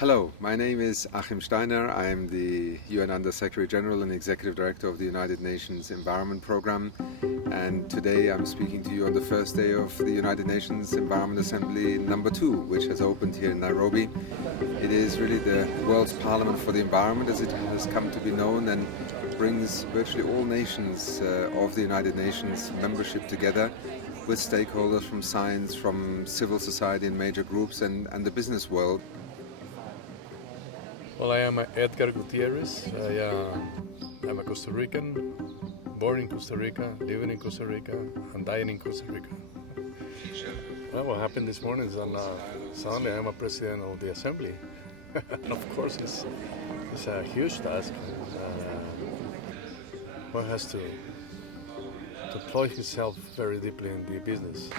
Hello, my name is Achim Steiner. I am the UN Under-Secretary General and Executive Director of the United Nations Environment Programme. And today I'm speaking to you on the first day of the United Nations Environment Assembly number 2, which has opened here in Nairobi. It is really the world's parliament for the environment, as it has come to be known, and brings virtually all nations of the United Nations membership together with stakeholders from science, from civil society and major groups and the business world. Well, I am Edgar Gutierrez. I'm a Costa Rican, born in Costa Rica, living in Costa Rica, and dying in Costa Rica. Well, what happened this morning is that suddenly I'm a president of the assembly. And of course, it's a huge task. One has to deploy himself very deeply in the business.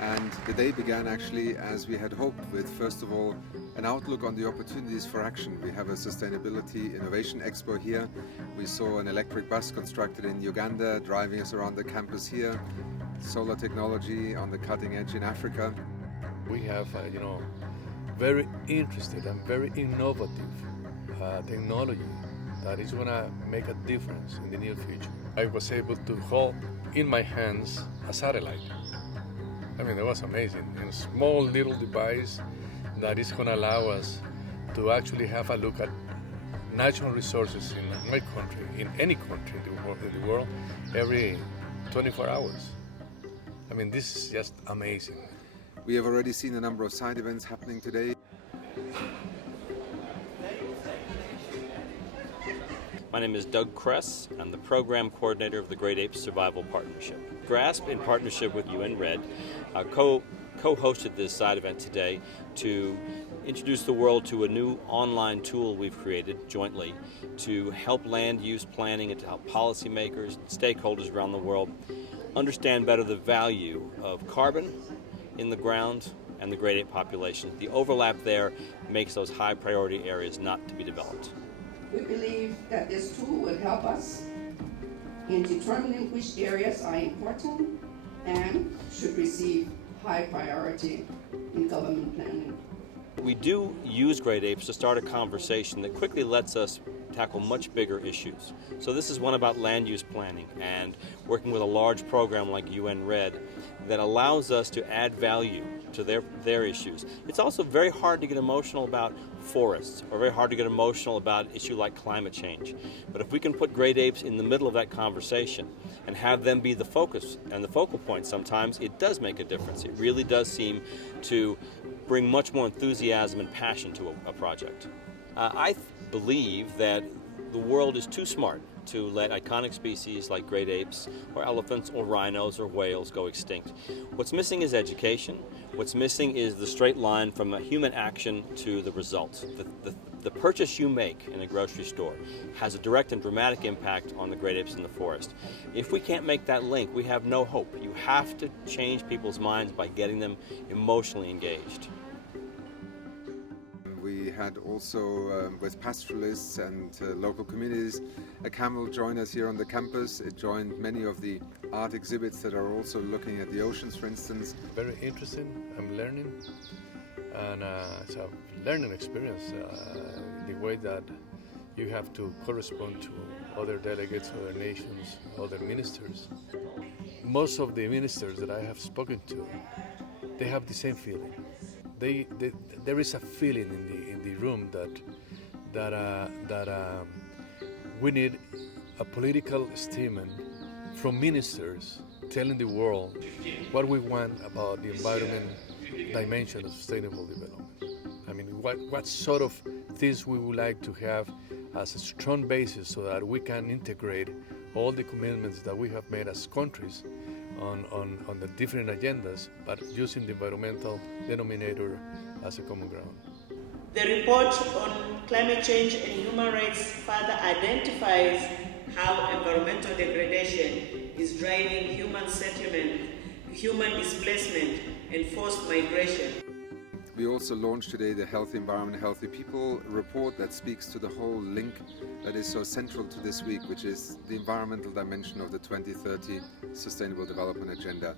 And the day began actually as we had hoped, with first of all an outlook on the opportunities for action. We have a Sustainability Innovation Expo here. We saw an electric bus constructed in Uganda driving us around the campus here. Solar technology on the cutting edge in Africa. We have, very interested and very innovative technology that is going to make a difference in the near future. I was able to hold in my hands a satellite. I mean, it was amazing. A small little device that is going to allow us to actually have a look at natural resources in my country, in any country in the world, every 24 hours. I mean, this is just amazing. We have already seen a number of side events happening today. My name is Doug Cress. I'm the program coordinator of the Great Apes Survival Partnership. GRASP, in partnership with UNEA, co-hosted this side event today to introduce the world to a new online tool we've created jointly to help land use planning and to help policymakers and stakeholders around the world understand better the value of carbon in the ground and the great ape population. The overlap there makes those high priority areas not to be developed. We believe that this tool will help us in determining which areas are important and should receive high priority in government planning. We do use great apes to start a conversation that quickly lets us tackle much bigger issues. So this is one about land use planning and working with a large program like UNEA that allows us to add value to their issues. It's also very hard to get emotional about forests, or very hard to get emotional about an issue like climate change. But if we can put great apes in the middle of that conversation and have them be the focus and the focal point, sometimes it does make a difference. It really does seem to bring much more enthusiasm and passion to a project. I believe that the world is too smart to let iconic species like great apes or elephants or rhinos or whales go extinct. What's missing is education. What's missing is the straight line from a human action to the results. The purchase you make in a grocery store has a direct and dramatic impact on the great apes in the forest. If we can't make that link, we have no hope. You have to change people's minds by getting them emotionally engaged. We had also, with pastoralists and local communities, a camel join us here on the campus. It joined many of the art exhibits that are also looking at the oceans, for instance. Very interesting. I'm learning, and it's a learning experience. The way that you have to correspond to other delegates, other nations, other ministers. Most of the ministers that I have spoken to, they have the same feeling. There is a feeling in the room that we need a political statement from ministers telling the world what we want about the environment dimension of sustainable development. I mean, what sort of things we would like to have as a strong basis so that we can integrate all the commitments that we have made as countries on the different agendas, but using the environmental denominator as a common ground. The report on climate change and human rights further identifies how environmental degradation is driving human settlement, human displacement, and forced migration. We also launched today the Healthy Environment, Healthy People report that speaks to the whole link that is so central to this week, which is the environmental dimension of the 2030 Sustainable Development Agenda.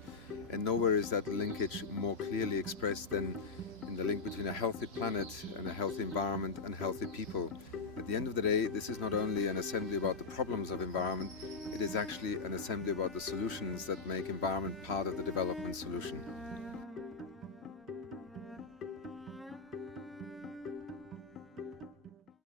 And nowhere is that linkage more clearly expressed than in the link between a healthy planet and a healthy environment and healthy people. At the end of the day, this is not only an assembly about the problems of environment, it is actually an assembly about the solutions that make environment part of the development solution.